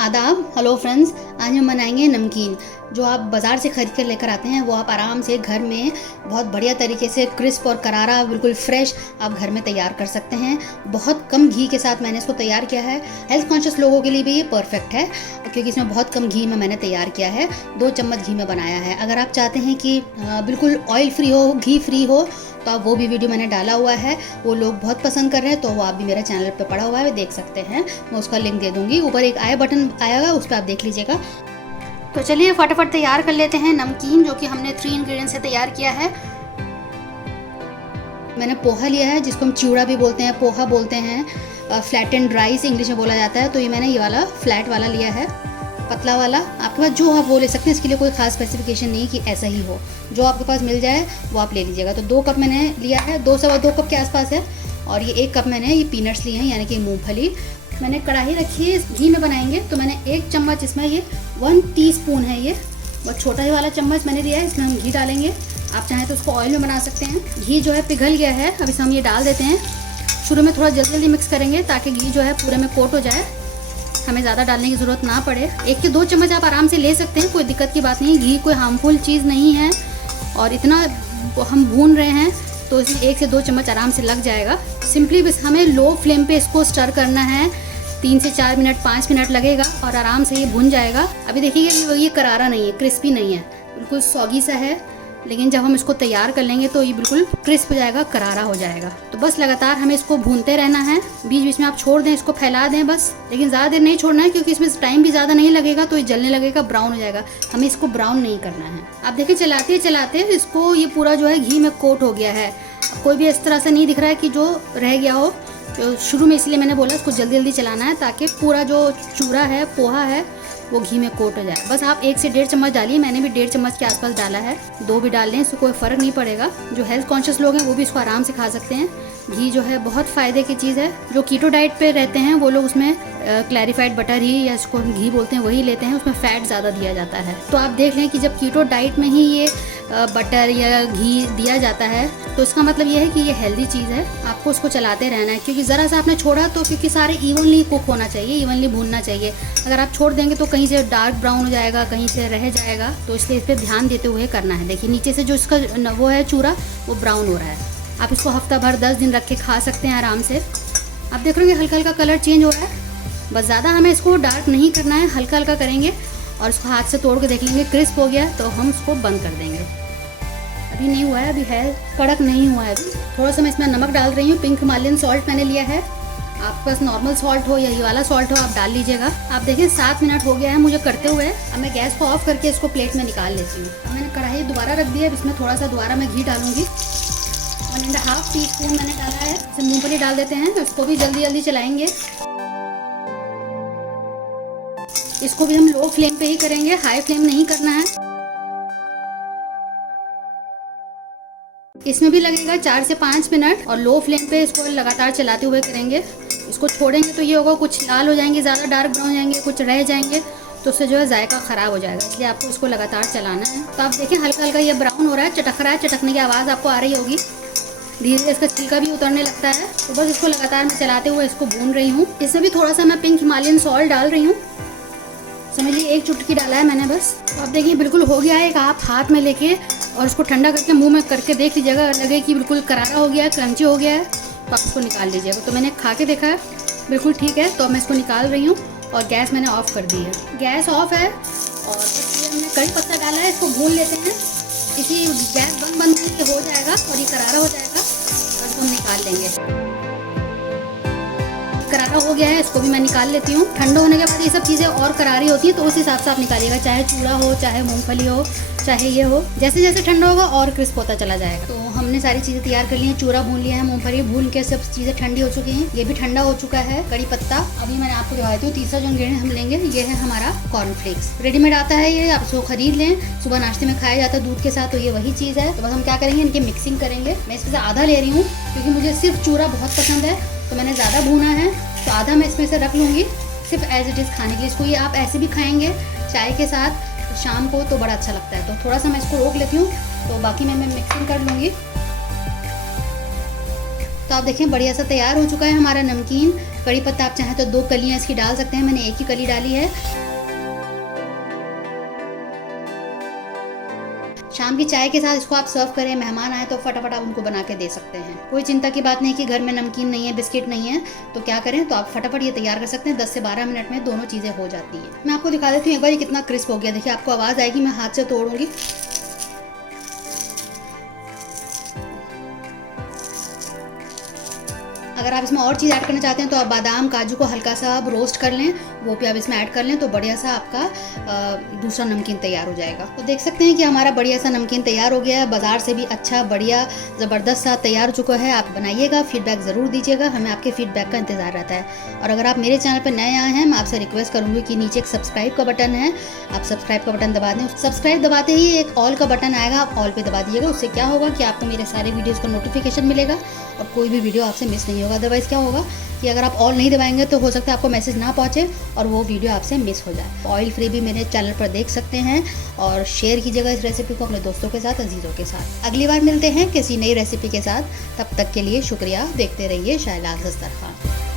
आदाब, hello friends. आज हम बनाएंगे नमकीन। जो आप बाज़ार से ख़रीद कर लेकर आते हैं वो आप आराम से घर में बहुत बढ़िया तरीके से क्रिस्प और करारा बिल्कुल फ्रेश आप घर में तैयार कर सकते हैं। बहुत कम घी के साथ मैंने इसको तैयार किया है। हेल्थ कॉन्शियस लोगों के लिए भी ये परफेक्ट है क्योंकि इसमें बहुत कम घी में मैंने तैयार किया है। 2 चम्मच घी में बनाया है। अगर आप चाहते हैं कि बिल्कुल ऑयल फ्री हो, घी फ्री हो, तो आप वो भी वीडियो मैंने डाला हुआ है। वो लोग बहुत पसंद कर रहे हैं, तो वो आप भी मेरे चैनल पे पड़ा हुआ है, देख सकते हैं। मैं उसका लिंक दे दूँगी। ऊपर एक आई बटन आएगा, उस पर आप देख लीजिएगा। तो चलिए फटाफट तैयार कर लेते हैं नमकीन, जो कि हमने 3 इंग्रेडिएंट से तैयार किया है। मैंने पोहा लिया है, जिसको हम चिवड़ा भी बोलते हैं, पोहा बोलते हैं, फ्लैटेंड राइस इंग्लिश में बोला जाता है। तो ये मैंने ये वाला फ्लैट वाला लिया है, पतला वाला। आपके पास जो आप वो ले सकते हैं, इसके लिए कोई खास स्पेसिफिकेशन नहीं कि ऐसा ही हो, जो आपके पास मिल जाए वो आप ले लीजिएगा। तो 2 कप मैंने लिया है, 2 सवा 2 कप के आसपास है। और ये 1 कप मैंने ये पीनट्स लिए हैं, यानी कि मूंगफली। मैंने कढ़ाई रखी है, घी में बनाएंगे, तो मैंने 1 चम्मच इसमें, ये 1 टीस्पून है, ये बहुत छोटा ही वाला चम्मच मैंने लिया है। इसमें हम घी डालेंगे। आप चाहें तो उसको ऑयल में बना सकते हैं। घी जो है पिघल गया है, अब इसमें हम ये डाल देते हैं। शुरू में थोड़ा जल्दी जल्दी मिक्स करेंगे ताकि घी जो है पूरे में कोट हो जाए, हमें ज़्यादा डालने की ज़रूरत ना पड़े। 1 से 2 चम्मच आप आराम से ले सकते हैं, कोई दिक्कत की बात नहीं। घी कोई हार्मफुल चीज़ नहीं है, और इतना हम भून रहे हैं तो इसमें 1 से 2 चम्मच आराम से लग जाएगा। सिंपली बस हमें लो फ्लेम पे इसको स्टर करना है। 3 से 4 मिनट, 5 मिनट लगेगा और आराम से ये भुन जाएगा। अभी देखिए ये करारा नहीं है, क्रिस्पी नहीं है, बिल्कुल सॉगी सा है। लेकिन जब हम इसको तैयार कर लेंगे तो ये बिल्कुल क्रिस्प हो जाएगा, करारा हो जाएगा। तो बस लगातार हमें इसको भूनते रहना है। बीच बीच में आप छोड़ दें, इसको फैला दें बस। लेकिन ज़्यादा देर नहीं छोड़ना है, क्योंकि इसमें टाइम भी ज़्यादा नहीं लगेगा, तो ये जलने लगेगा, ब्राउन हो जाएगा। हमें इसको ब्राउन नहीं करना है। आप देखिए चलाते चलाते इसको ये पूरा जो है घी में कोट हो गया है। कोई भी इस तरह से नहीं दिख रहा है कि जो रह गया हो। तो शुरू में इसलिए मैंने बोला इसको जल्दी जल्दी चलाना है, ताकि पूरा जो चूरा है, पोहा है, वो घी में कोट हो जाए। बस आप 1 से 1.5 चम्मच डालिए। मैंने भी 1.5 चम्मच के आसपास डाला है। 2 भी डाल लें, इससे कोई फ़र्क नहीं पड़ेगा। जो हेल्थ कॉन्शियस लोग हैं वो भी इसको आराम से खा सकते हैं। घी जो है बहुत फ़ायदे की चीज़ है। जो कीटो डाइट पे रहते हैं वो लोग उसमें क्लैरिफाइड बटर ही, या इसको घी बोलते हैं, वही लेते हैं। उसमें फ़ैट ज़्यादा दिया जाता है। तो आप देख लें कि जब कीटो डाइट में ही ये बटर या घी दिया जाता है, तो इसका मतलब ये है कि ये हेल्दी चीज़ है। आपको उसको चलाते रहना है, क्योंकि ज़रा सा आपने छोड़ा तो, क्योंकि सारे इवनली कुक होना चाहिए, इवनली भूनना चाहिए। अगर आप छोड़ देंगे तो कहीं से डार्क ब्राउन हो जाएगा, कहीं से रह जाएगा। तो इसलिए इस पर ध्यान देते हुए करना है। देखिए नीचे से जो इसका वो है चूरा, वो ब्राउन हो रहा है। आप इसको हफ्ता भर 10 दिन रख के खा सकते हैं आराम से। आप देख रहे होंगे हल्का हल्का कलर चेंज हो रहा है। बस ज़्यादा हमें इसको डार्क नहीं करना है, हल्का हल्का करेंगे और इसको हाथ से तोड़ के देख लेंगे क्रिस्प हो गया, तो हम इसको बंद कर देंगे। अभी नहीं हुआ है, अभी है, कड़क नहीं हुआ है अभी। थोड़ा सा मैं इसमें नमक डाल रही हूँ। पिंक हिमालयन सॉल्ट मैंने लिया है। आपके पास नॉर्मल सॉल्ट हो या ये वाला सॉल्ट हो, आप डाल लीजिएगा। आप देखिए 7 मिनट हो गया है मुझे करते हुए। अब मैं गैस को ऑफ करके इसको प्लेट में निकाल लेती हूँ। अब मैंने कढ़ाई दोबारा रख दी है। इसमें थोड़ा सा दोबारा मैं घी डालूंगी। 1.5 टीस्पून मैंने डाला है। इसमें मूंगफली डाल देते हैं, इसको भी जल्दी जल्दी चलाएंगे। इसको भी हम लो फ्लेम पे ही करेंगे, हाई फ्लेम नहीं करना है। इसमें भी लगेगा 4 से 5 मिनट, और लो फ्लेम पे इसको लगातार चलाते हुए करेंगे। इसको छोड़ेंगे तो ये होगा, कुछ लाल हो जाएंगे, ज़्यादा डार्क ब्राउन हो जाएंगे, कुछ रह जाएंगे, तो उससे जो है जायका ख़राब हो जाएगा। इसलिए आपको इसको लगातार चलाना है। तो आप देखें हल्का हल्का ये ब्राउन हो रहा है, चटक रहा है। चटकने की आवाज़ आपको आ रही होगी। धीरे धीरे इसका छिलका भी उतरने लगता है। तो बस इसको लगातार मैं चलाते हुए इसको भून रही हूँ। इसमें भी थोड़ा सा मैं पिंक हिमालयन सॉल्ट डाल रही हूँ। समझ लीजिए 1 चुटकी डाला है मैंने बस। तो आप देखिए बिल्कुल हो गया है। एक आप हाथ में लेके और उसको ठंडा करके मुंह में करके देख लीजिएगा, लगे कि बिल्कुल करारा हो गया है, क्रंची हो गया है, तो आप इसको निकाल लीजिएगा। तो मैंने खा के देखा है, बिल्कुल ठीक है। तो मैं इसको निकाल रही हूँ और गैस मैंने ऑफ कर दी है। गैस ऑफ है और इसलिए हमने कड़ी पत्ता डाला है। इसको भून लेते हैं। इसी गैस बंद हो जाएगा और ये करारा हो जाएगा और इसको हम निकाल लेंगे। करारा हो गया है, इसको भी मैं निकाल लेती हूँ। ठंडा होने के बाद ये सब चीज़ें और करारी होती हैं, तो उस हिसाब से आप निकालिएगा। चाहे चूड़ा हो, चाहे मूंगफली हो, चाहे ये हो। जैसे जैसे ठंडा होगा और क्रिस्प होता चला जाएगा। तो हमने सारी चीज़ें तैयार कर ली हैं। चूड़ा भून लिया है, मूंगफली भून के सब चीज़ें ठंडी हो चुकी हैं। ये भी ठंडा हो चुका है। कड़ी पत्ता अभी मैंने आपको दिखा देती हूँ। तीसरा जो इंग्रेडिएंट हम लेंगे, ये है हमारा कॉर्नफ्लेक्स। रेडीमेड आता है ये, आप इसको खरीद लें। सुबह नाश्ते में खाया जाता है दूध के साथ, तो ये वही चीज़ है। तो बस हम क्या करेंगे, इनकी मिक्सिंग करेंगे। मैं इसमें से आधा ले रही हूँ, क्योंकि मुझे सिर्फ चूड़ा बहुत पसंद है, तो मैंने ज़्यादा भूना है, तो आधा मैं इसमें से रख लूँगी सिर्फ एज इट इज़ खाने के लिए। इसको ये आप ऐसे भी खाएंगे चाय के साथ शाम को, तो बड़ा अच्छा लगता है। तो थोड़ा सा मैं इसको रोक लेती हूँ, तो बाकी मैं मिक्सिंग कर लूँगी। तो आप देखें बढ़िया सा तैयार हो चुका है हमारा नमकीन कड़ी पत्ता। आप चाहें तो 2 कलियाँ इसकी डाल सकते हैं, मैंने एक ही कली डाली है। शाम की चाय के साथ इसको आप सर्व करें, मेहमान आए तो फटाफट आप उनको बना के दे सकते हैं। कोई चिंता की बात नहीं कि घर में नमकीन नहीं है, बिस्किट नहीं है, तो क्या करें, तो आप फटाफट ये तैयार कर सकते हैं। 10 से 12 मिनट में दोनों चीज़ें हो जाती हैं। मैं आपको दिखा देती हूँ एक बार ये कितना क्रिस्प हो गया। देखिए आपको आवाज़ आएगी, मैं हाथ से तोड़ूंगी। अगर आप इसमें और चीज़ ऐड करना चाहते हैं तो आप बादाम काजू को हल्का सा आप रोस्ट कर लें, वो भी आप इसमें ऐड कर लें, तो बढ़िया सा आपका दूसरा नमकीन तैयार हो जाएगा। तो देख सकते हैं कि हमारा बढ़िया सा नमकीन तैयार हो गया है। बाज़ार से भी अच्छा बढ़िया ज़बरदस्त सा तैयार हो चुका है। आप बनाइएगा, फीडबैक ज़रूर दीजिएगा, हमें आपके फीडबैक का इंतज़ार रहता है। और अगर आप मेरे चैनल पर नए आए हैं, मैं आपसे रिक्वेस्ट करूँगी कि नीचे एक सब्सक्राइब का बटन है, आप सब्सक्राइब का बटन दबा दें। सब्सक्राइब दबाते ही एक ऑल का बटन आएगा, आप ऑल पे दबा दीजिएगा। उससे क्या होगा कि आपको मेरे सारे वीडियोज़ का नोटिफिकेशन मिलेगा और कोई भी वीडियो आपसे मिस नहीं होगा। अदरवाइज़ क्या होगा कि अगर आप ऑल नहीं दबाएंगे तो हो सकता है आपको मैसेज ना पहुंचे और वो वीडियो आपसे मिस हो जाए। ऑयल फ्री भी मेरे चैनल पर देख सकते हैं और शेयर कीजिएगा इस रेसिपी को अपने दोस्तों के साथ, अजीज़ों के साथ। अगली बार मिलते हैं किसी नई रेसिपी के साथ, तब तक के लिए शुक्रिया। देखते रहिए शायलाज़ दस्तरखान।